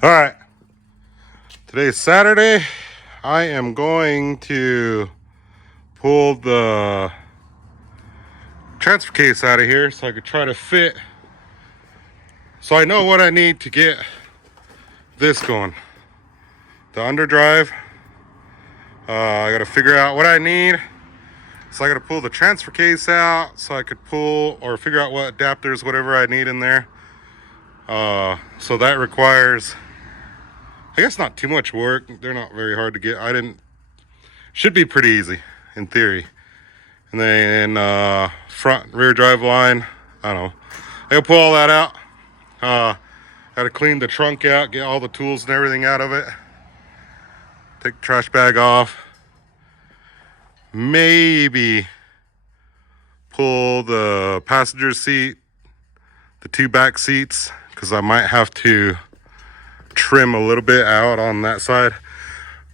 All right, today's Saturday. I am going to pull the transfer case out of here so I could try to fit. So I know what I need to get this going. The underdrive. I got to figure out what I need. So I got to pull the transfer case out so I could pull or figure out what adapters, whatever I need in there. So that requires, I guess, not too much work. They're not very hard to get. Should be pretty easy in theory. And then front rear drive line, I don't know. I gotta pull all that out. Gotta clean the trunk out, get all the tools and everything out of it. Take the trash bag off. Maybe pull the passenger seat, the two back seats, because I might have to trim a little bit out on that side.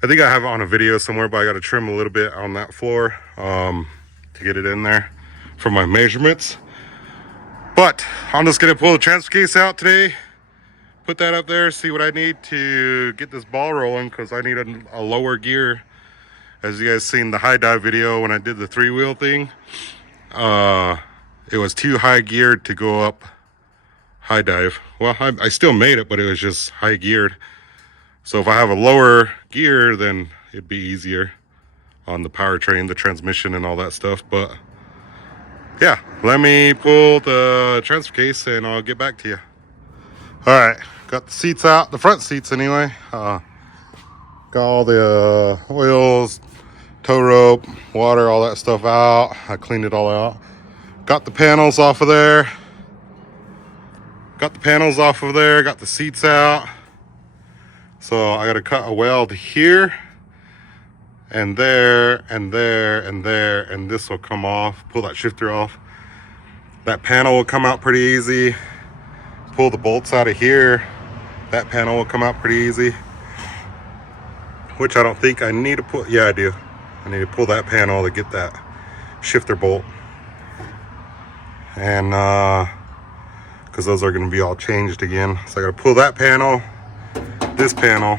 I think I have it on a video somewhere, but I got to trim a little bit on that floor to get it in there for my measurements. But I'm just gonna pull the transfer case out today, put that up there, see what I need to get this ball rolling, because I need a lower gear. As you guys seen the high dive video when I did the 3-wheel thing, it was too high geared to go up high dive. Well, I still made it, but it was just high geared. So if I have a lower gear, then it'd be easier on the powertrain, the transmission and all that stuff. But yeah, let me pull the transfer case and I'll get back to you. All right, got the seats out, the front seats anyway. Got all the oils, tow rope, water, all that stuff out. I cleaned it all out. Got the panels off of there. Got the seats out. So I gotta cut a weld here and there and there and there, and this will come off. Pull that shifter off. That panel will come out pretty easy. Pull the bolts out of here. That panel will come out pretty easy. Which I don't think I need to pull. Yeah, I do. I need to pull that panel to get that shifter bolt. And because those are going to be all changed again. So I got to pull that panel, this panel.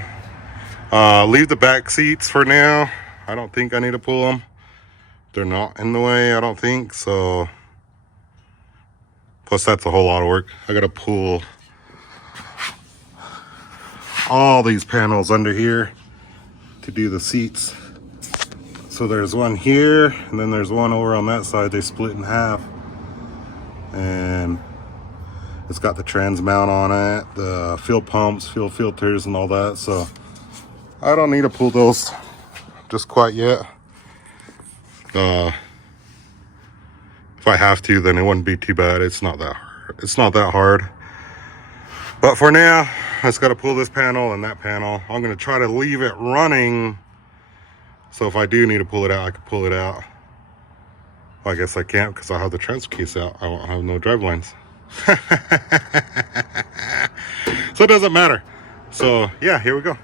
Leave the back seats for now. I don't think I need to pull them. They're not in the way, I don't think. So, plus that's a whole lot of work. I got to pull all these panels under here to do the seats. So there's one here, and then there's one over on that side. They split in half. And it's got the trans mount on it, the fuel pumps, fuel filters, and all that. So I don't need to pull those just quite yet. If I have to, then it wouldn't be too bad. It's not that hard. It's not that hard. But for now, I just got to pull this panel and that panel. I'm going to try to leave it running. So if I do need to pull it out, I can pull it out. Well, I guess I can't because I have the transfer case out. I won't have no drive lines. So it doesn't matter. So yeah, here we go.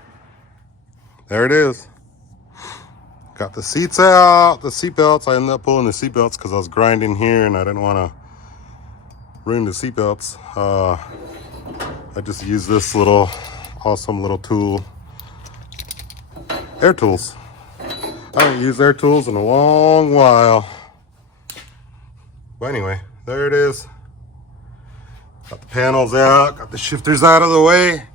There it is. Got the seats out, the seat belts. I ended up pulling the seat belts because I was grinding here and I didn't want to ruin the seat belts. I just used this little awesome little tool, air tools. I haven't used air tools in a long while. But anyway, there it is. Got the panels out, got the shifters out of the way.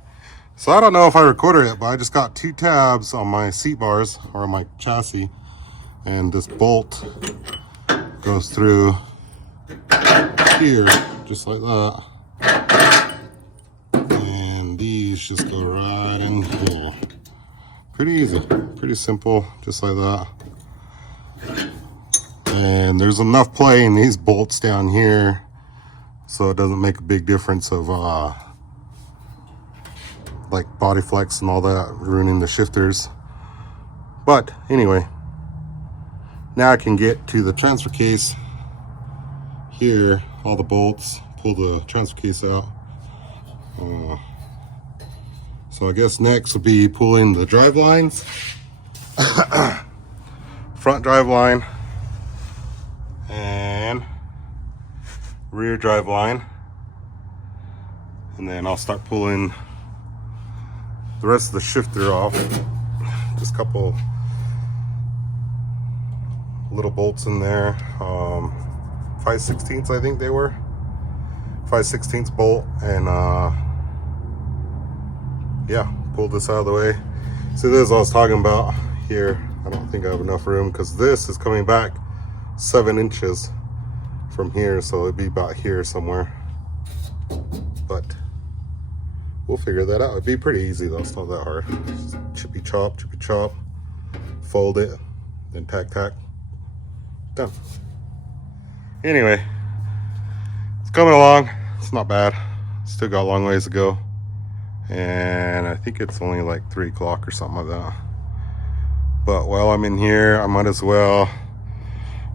So I don't know if I recorded it, but I just got 2 tabs on my seat bars or my chassis. And this bolt goes through here, just like that. And these just go right in here. Pretty easy, pretty simple, just like that. And there's enough play in these bolts down here, so it doesn't make a big difference of like body flex and all that ruining the shifters. But anyway, now I can get to the transfer case here, all the bolts, pull the transfer case out. So I guess next will be pulling the drive lines. Front drive line and rear drive line. And then I'll start pulling the rest of the shifter off. Just a couple little bolts in there. 5/16 I think they were. 5/16 bolt, and yeah, pulled this out of the way. See, this is what I was talking about here. I don't think I have enough room because this is coming back 7 inches from here, so it'd be about here somewhere. But we'll figure that out. It'd be pretty easy though, it's not that hard. Just chippy chop, fold it, then tack, done. Anyway, it's coming along. It's not bad. Still got a long ways to go. And I think it's only like 3 o'clock or something like that. But while I'm in here, I might as well,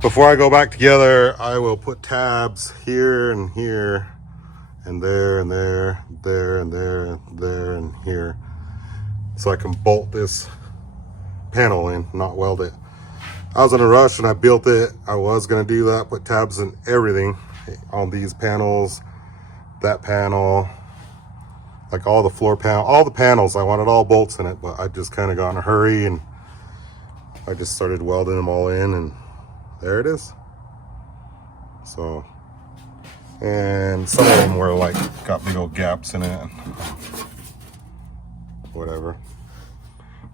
before I go back together, I will put tabs here and here and there and there, there and there, there and here, so I can bolt this panel in, not weld it. I was in a rush and I built it. I was gonna do that, put tabs in everything on these panels, that panel, like all the floor panel, all the panels. I wanted all bolts in it, but I just kind of got in a hurry and I just started welding them all in, and there it is. So, and some of them were like got big old gaps in it, whatever.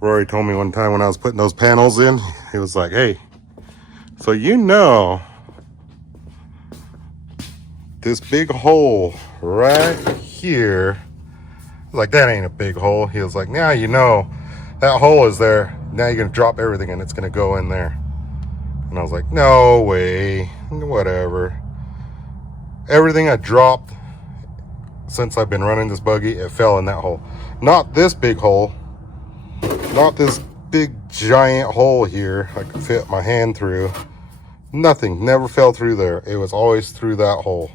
Rory told me one time when I was putting those panels in, he was like, hey, so you know this big hole right here, like that ain't a big hole. He was like, now you know that hole is there. Now you're gonna drop everything and it's gonna go in there. And I was like, no way, whatever. Everything I dropped since I've been running this buggy, it fell in that hole. Not this big hole, not this big giant hole here I could fit my hand through. Nothing, never fell through there. It was always through that hole.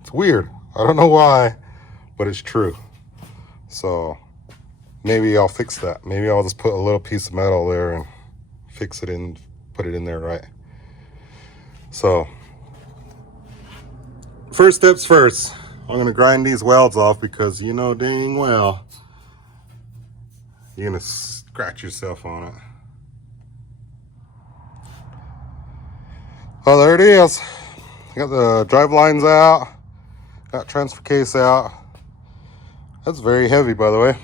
It's weird. I don't know why, but it's true. So maybe I'll fix that. Maybe I'll just put a little piece of metal there and fix it in, put it in there right. So first steps first, I'm gonna grind these welds off because you know dang well you're gonna scratch yourself on it. Oh, there it is. I got the drive lines out, got transfer case out. That's very heavy, by the way.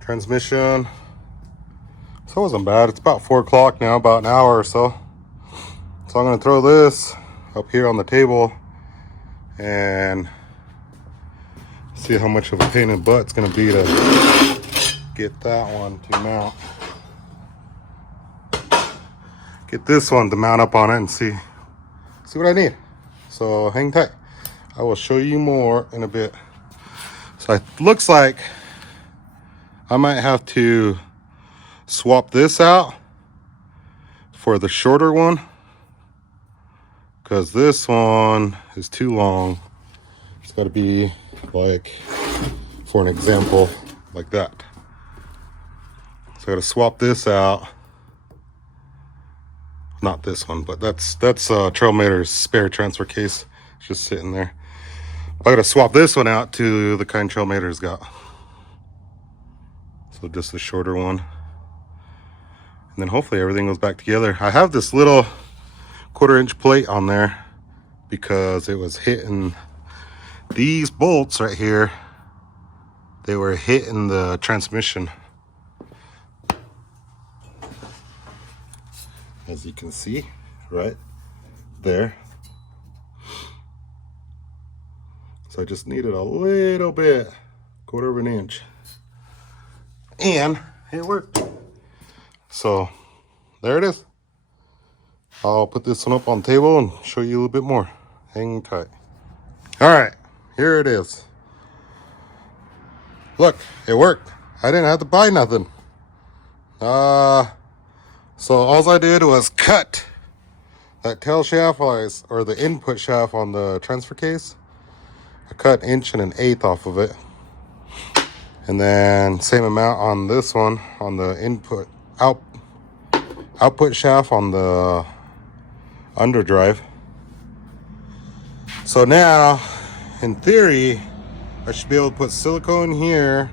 Transmission, so it wasn't bad. It's about 4 o'clock now, about an hour or so. So I'm gonna throw this up here on the table and see how much of a pain in the butt it's gonna be to get that one to mount. Get this one to mount up on it and see what I need. So hang tight. I will show you more in a bit. So it looks like I might have to swap this out for the shorter one because this one is too long. It's got to be like, for an example, like that. So I got to swap this out. Not this one, but that's Trailmater's spare transfer case. It's just sitting there. I got to swap this one out to the kind Trailmater's got. So just the shorter one. And then hopefully everything goes back together. I have this little 1/4 inch plate on there because it was hitting these bolts right here. They were hitting the transmission. As you can see, right there. So I just needed a little bit, 1/4 inch. And it worked. So there it is. I'll put this one up on the table and show you a little bit more. Hang tight. All right, here it is. Look, it worked. I didn't have to buy nothing. So all I did was cut that tail shaft or the input shaft on the transfer case. I cut 1 1/8 off of it. And then same amount on this one, on the output shaft on the underdrive. So now, in theory, I should be able to put silicone here,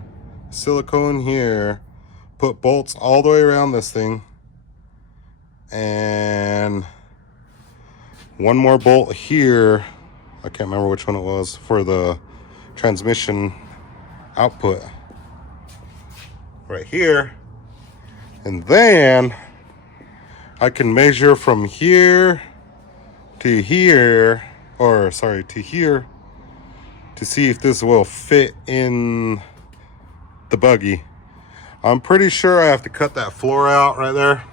put bolts all the way around this thing, and one more bolt here. I can't remember which one it was for the transmission output right here. And then I can measure from here to here, or sorry, to here, to see if this will fit in the buggy. I'm pretty sure I have to cut that floor out right there.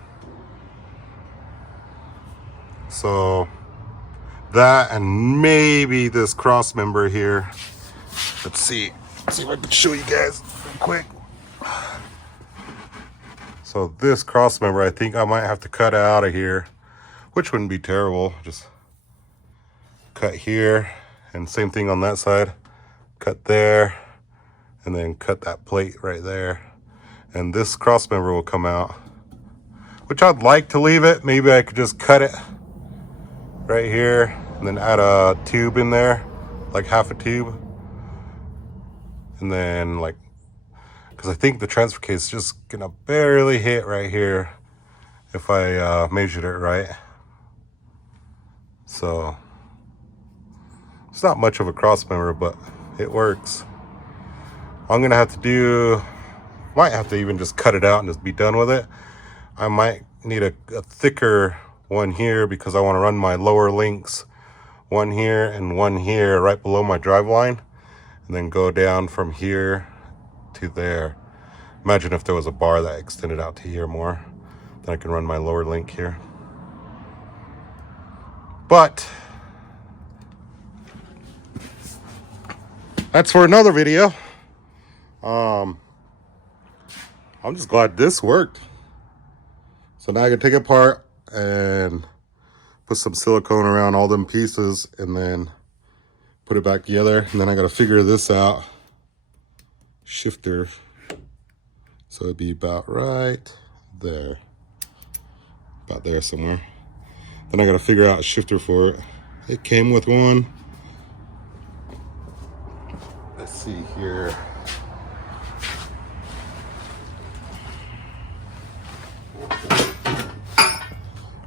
So that, and maybe this cross member here. Let's see if I can show you guys real quick. So this cross member, I think I might have to cut out of here, which wouldn't be terrible. Just cut here, and same thing on that side. Cut there, and then cut that plate right there. And this cross member will come out, which I'd like to leave it. Maybe I could just cut it right here and then add a tube in there, like half a tube. And then like, because I think the transfer case is just gonna barely hit right here if I measured it right. So it's not much of a cross member, but it works. I'm gonna have to do, might have to even just cut it out and just be done with it. I might need a thicker one here because I want to run my lower links, one here and one here right below my drive line, and then go down from here to there. Imagine if there was a bar that extended out to here more, then I can run my lower link here. But that's for another video. I'm just glad this worked. So now I can take it apart and put some silicone around all them pieces and then put it back together. And then I got to figure this out. Shifter. So it'd be about right there. About there somewhere. Then I got to figure out a shifter for it. It came with one. Let's see here.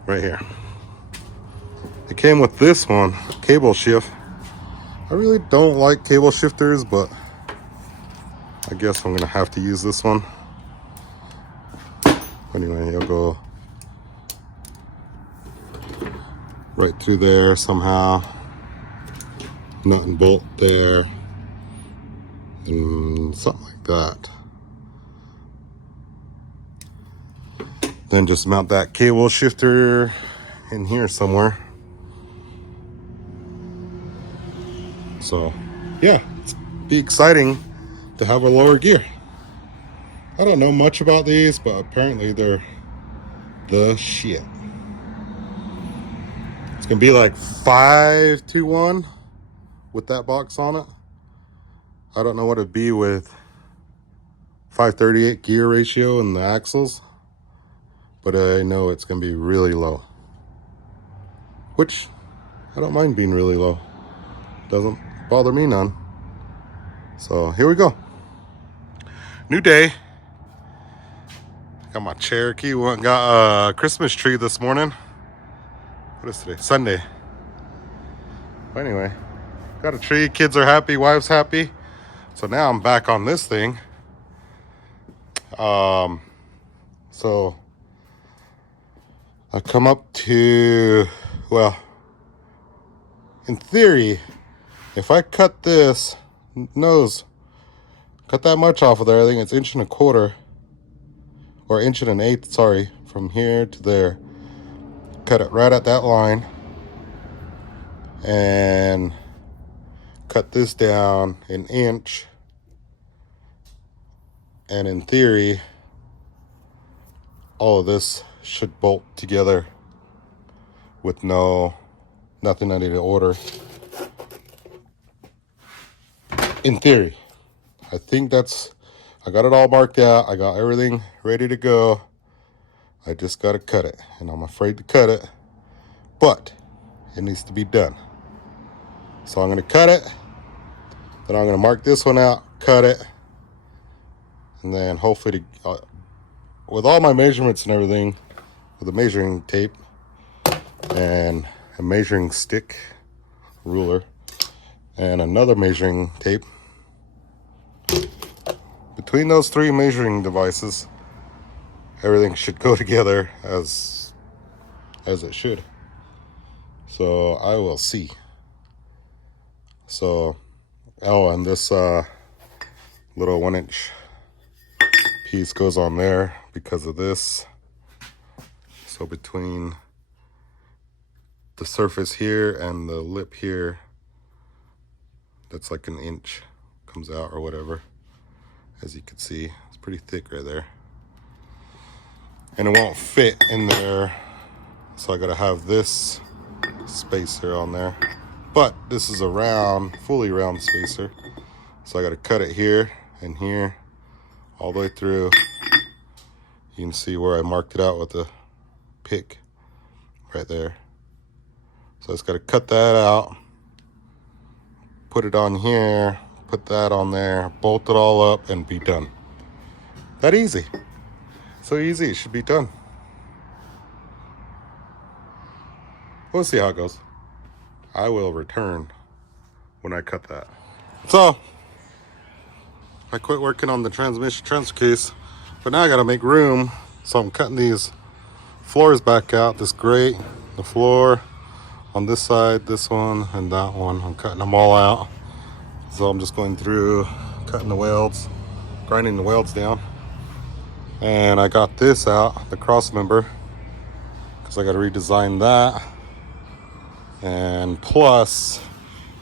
Right here. It came with this one, cable shift. I really don't like cable shifters, but I guess I'm gonna have to use this one. Anyway, it'll go right through there somehow. Nut and bolt there, and something like that. Then just mount that cable shifter in here somewhere. So yeah, it's be exciting to have a lower gear. I don't know much about these, but apparently they're the shit. It's gonna be like 5-to-1 with that box on it. I don't know what it'd be with 538 gear ratio and the axles, but I know it's gonna be really low, which I don't mind being really low. Doesn't bother me none. So here we go. New day. Got my Cherokee. Got a Christmas tree this morning. What is today? Sunday. But anyway, got a tree. Kids are happy. Wife's happy. So now I'm back on this thing. So I come up to, well, in theory, if I cut this nose, cut that much off of there, I think it's 1.25 inches, or 1.1 inches, sorry, from here to there. Cut it right at that line and cut this down 1 inch, and in theory all of this should bolt together with nothing I need to order. In theory, I think I got it all marked out. I got everything ready to go. I just got to cut it, and I'm afraid to cut it, but it needs to be done. So I'm going to cut it. Then I'm going to mark this one out, cut it. And then hopefully, with all my measurements and everything, with a measuring tape and a measuring stick, ruler, and another measuring tape, between those three measuring devices, everything should go together as it should. So I will see. So, oh, and this little 1-inch piece goes on there because of this. So between the surface here and the lip here, that's like 1 inch comes out or whatever. As you can see, it's pretty thick right there. And it won't fit in there. So I gotta have this spacer on there. But this is a round, fully round spacer. So I gotta cut it here and here, all the way through. You can see where I marked it out with the pick right there. So I just gotta cut that out, put it on here, put that on there, bolt it all up, and be done. That easy. So easy, it should be done. We'll see how it goes. I will return when I cut that. So, I quit working on the transmission transfer case, but now I gotta make room. So I'm cutting these floors back out, this grate, the floor on this side, this one, and that one. I'm cutting them all out. So I'm just going through, cutting the welds, grinding the welds down. And I got this out, the cross member, because I got to redesign that. And plus,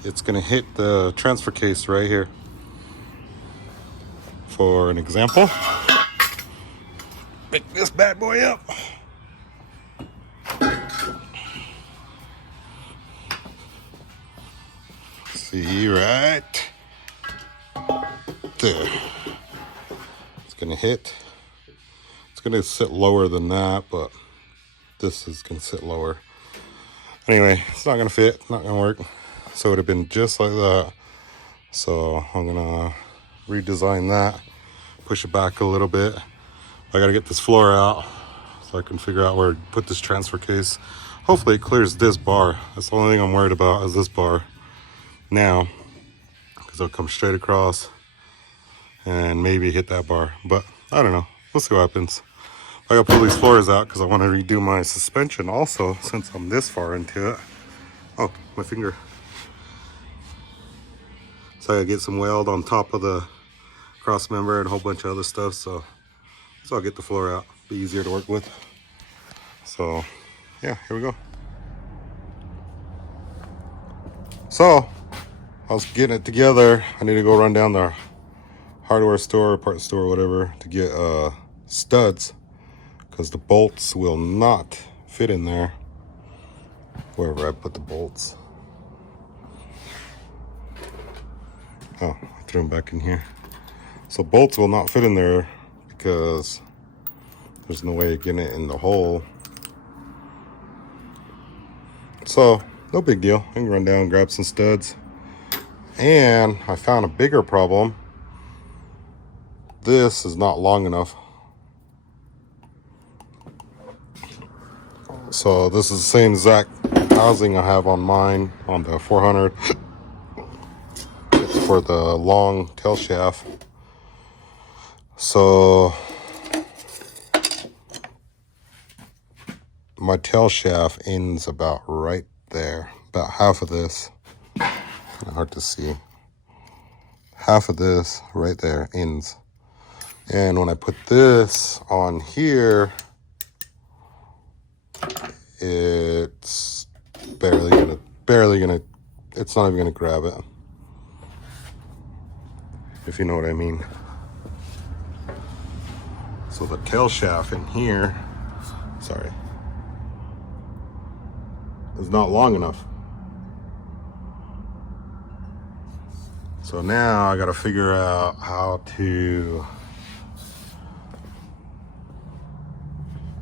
it's going to hit the transfer case right here. For an example, pick this bad boy up. See right there. It's going to hit. It's going to sit lower than that, but this is going to sit lower. Anyway, it's not going to fit, not going to work. So it would have been just like that. So I'm going to redesign that, push it back a little bit. I got to get this floor out so I can figure out where to put this transfer case. Hopefully it clears this bar. That's the only thing I'm worried about is this bar now, because it'll come straight across and maybe hit that bar. But I don't know. We'll see what happens. I got to pull these floors out because I want to redo my suspension also, since I'm this far into it. Oh, my finger. So I got to get some weld on top of the cross member and a whole bunch of other stuff. So I'll get the floor out. Be easier to work with. So yeah, here we go. So I was getting it together. I need to go run down the hardware store, part store, whatever, to get studs, because the bolts will not fit in there wherever I put the bolts. Oh, I threw them back in here. So bolts will not fit in there because there's no way of getting it in the hole. So no big deal. I can run down and grab some studs. And I found a bigger problem. This is not long enough. So this is the same exact housing I have on mine, on the 400. It's for the long tail shaft. So my tail shaft ends about right there, about half of this. Kind of hard to see. Half of this right there ends. And when I put this on here, it's barely gonna, it's not even gonna grab it. If you know what I mean. So the tail shaft in here, sorry, is not long enough. So now I gotta figure out how to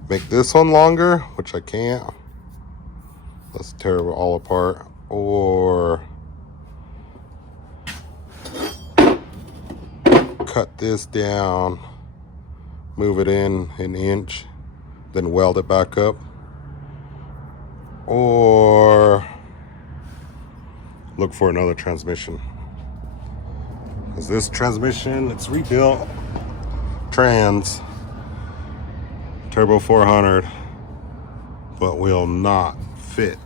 make this one longer, which I can't. Let's tear it all apart. Or cut this down, move it in an inch, then weld it back up, or look for another transmission. Because this transmission, it's rebuilt trans turbo 400, but will not fit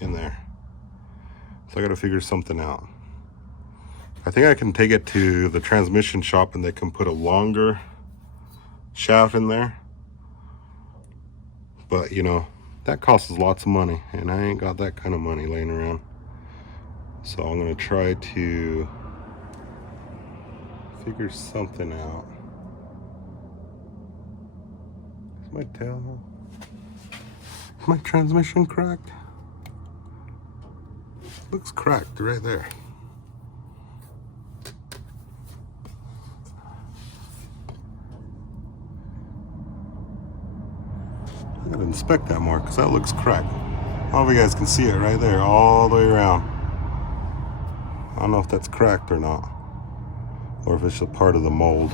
in there. So I gotta figure something out. I think I can take it to the transmission shop and they can put a longer shaft in there. But you know, that costs lots of money and I ain't got that kind of money laying around. So I'm gonna try to figure something out. Is my tail? Is my transmission cracked? Looks cracked right there. I gotta inspect that more because that looks cracked. I don't know if you guys can see it right there, all the way around. I don't know if that's cracked or not, or if it's a part of the mold.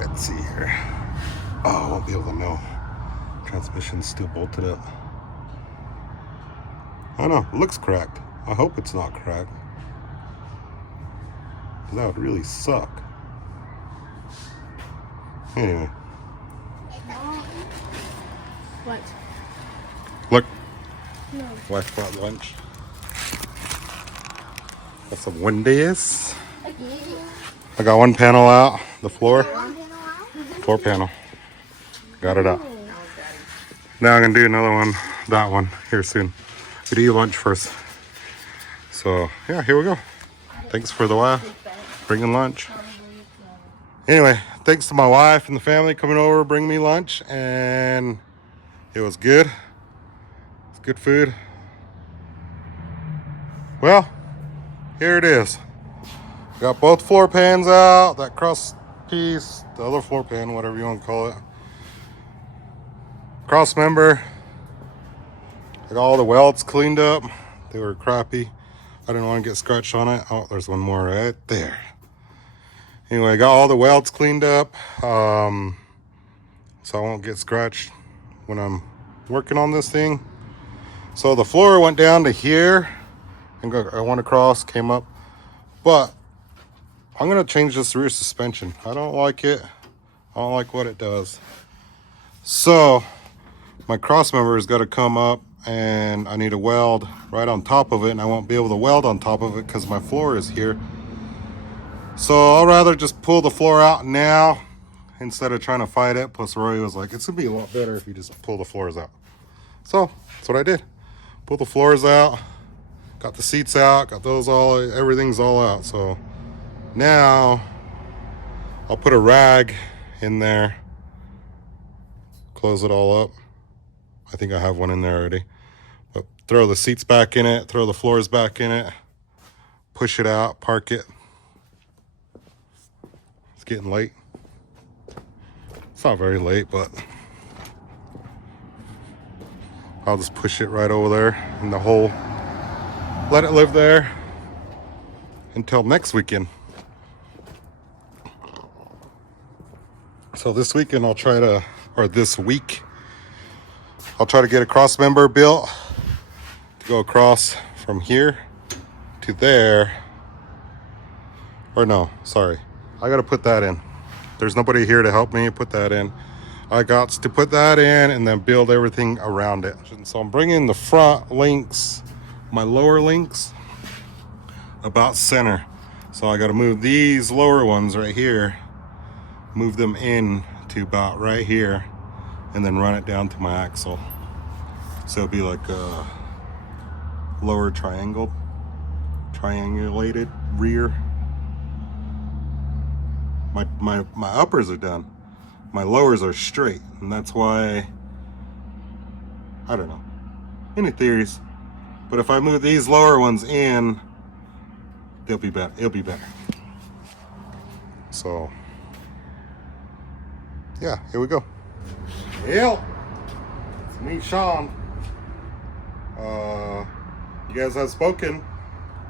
Let's see here. Oh, I won't be able to know. Transmission's still bolted up. I don't know, it looks cracked. I hope it's not cracked. That would really suck. Anyway. What? Look. No. Wife brought lunch. Got some Wendy's. I got one panel out, the floor. Floor panel. Got it out. Now I'm gonna do another one, that one, here soon. We'll eat lunch first. So yeah, here we go. Thanks for the wife bringing lunch. Anyway, thanks to my wife and the family coming over, bring me lunch, and it was good. It's good food. Well, here it is. Got both floor pans out, that cross piece, the other floor pan, whatever you want to call it. Cross member. I got all the welds cleaned up. They were crappy. I didn't want to get scratched on it. Oh, there's one more right there. Anyway, I got all the welds cleaned up, so I won't get scratched when I'm working on this thing. So the floor went down to here, and I went across, came up. But I'm gonna change this rear suspension. I don't like it. I don't like what it does. So my cross member has got to come up, and I need a weld right on top of it, and I won't be able to weld on top of it because my floor is here. So I'll rather just pull the floor out now instead of trying to fight it. Plus Roy was like, it's gonna be a lot better if you just pull the floors out. So that's what I did. Pull the floors out, got the seats out, got those all, everything's all out. So now I'll put a rag in there, close it all up. I think I have one in there already. But throw the seats back in it, throw the floors back in it, push it out, park it. It's getting late. It's not very late, but I'll just push it right over there in the hole. Let it live there until next weekend. So this weekend I'll try to, or this week, I'll try to get a cross member built to go across from here to there. Or no, sorry. I gotta put that in. There's nobody here to help me put that in. I got to put that in and then build everything around it. So I'm bringing the front links, my lower links, about center. So I gotta move these lower ones right here, move them in to about right here, and then run it down to my axle. So it'll be like a lower triangulated rear. My uppers are done. My lowers are straight, and that's why, I don't know, any theories. But if I move these lower ones in, they'll be better. It'll be better. So yeah, here we go. Yep, it's me, Shawn. you guys have spoken.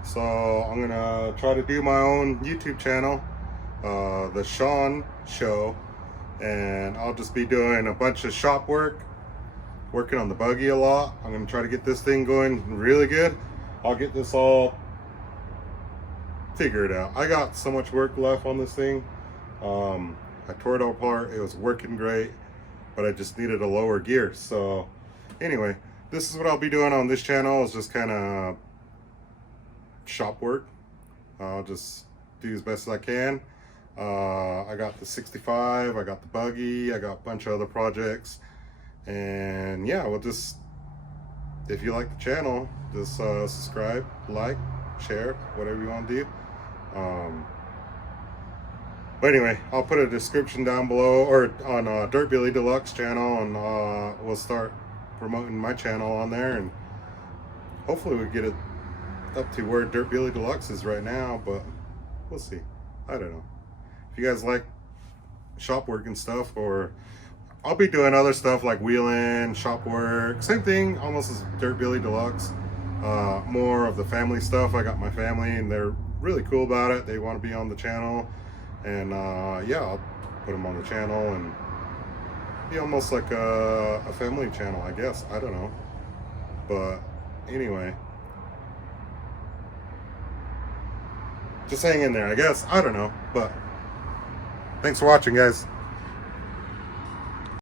So I'm gonna try to do my own YouTube channel, the Shawn Show, and I'll just be doing a bunch of shop work, working on the buggy a lot. I'm gonna try to get this thing going really good. I'll get this all figured out. I got so much work left on this thing. I tore it all apart. It was working great, but I just needed a lower gear. So anyway, this is what I'll be doing on this channel. It's just kind of shop work. I'll just do as best as I can. I got the 65, I got the buggy, I got a bunch of other projects, and yeah, we'll just, if you like the channel, just subscribe, like, share, whatever you want to do. But anyway, I'll put a description down below, or on DirtbillyDeluxe channel, and we'll start promoting my channel on there, and hopefully we get it up to where DirtbillyDeluxe is right now, but we'll see. I don't know. If you guys like shop work and stuff, or I'll be doing other stuff like wheeling, shop work, same thing almost as DirtbillyDeluxe. More of the family stuff. I got my family and they're really cool about it. They want to be on the channel, and yeah, I'll put them on the channel and be almost like a family channel, I guess. I don't know, but anyway, just hang in there, I guess. I don't know, but thanks for watching, guys.